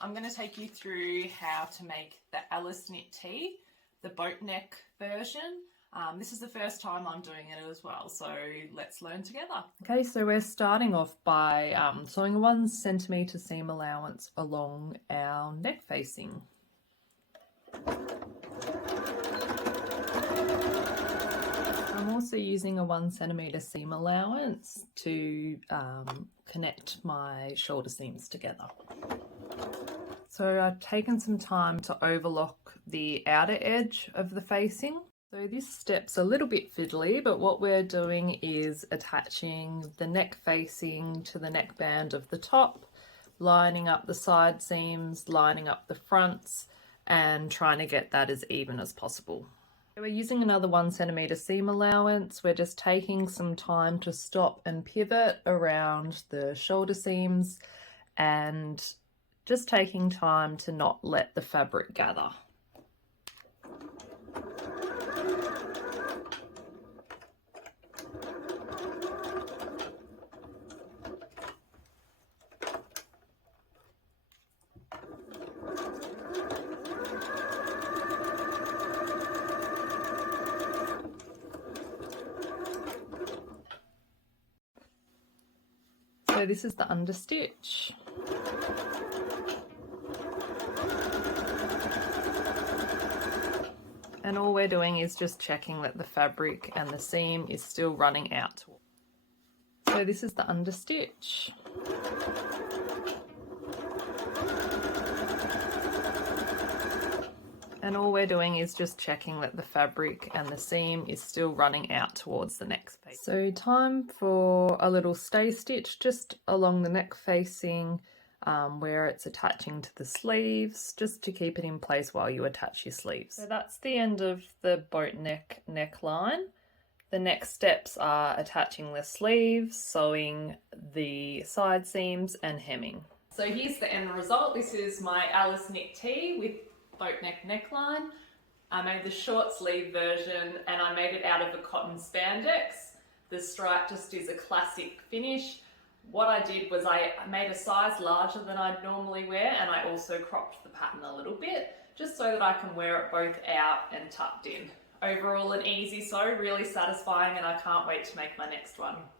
I'm going to take you through how to make the Ellis Knit T, the boat neck version. This is the first time I'm doing it as well, so let's learn together. Okay, so we're starting off by sewing 1 centimetre seam allowance along our neck facing. I'm also using a 1 centimetre seam allowance to connect my shoulder seams together. So I've taken some time to overlock the outer edge of the facing. So this step's a little bit fiddly, but what we're doing is attaching the neck facing to the neckband of the top, lining up the side seams, lining up the fronts, and trying to get that as even as possible. So we're using another 1 centimetre seam allowance. We're just taking some time to stop and pivot around the shoulder seams and just taking time to not let the fabric gather. So this is the understitch. And all we're doing is just checking that the fabric and the seam is still running out. So this is the understitch. And all we're doing is just checking that the fabric and the seam is still running out towards the neck face. So time for a little stay stitch just along the neck facing where it's attaching to the sleeves, just to keep it in place while you attach your sleeves. So that's the end of the boat neck neckline. The next steps are attaching the sleeves, sewing the side seams and hemming. So here's the end result. This is my Ellis Knit T with boat neck neckline. I made the short sleeve version and I made it out of a cotton spandex. The stripe just is a classic finish. What I did was I made a size larger than I'd normally wear, and I also cropped the pattern a little bit just so that I can wear it both out and tucked in. Overall an easy sew, really satisfying, and I can't wait to make my next one.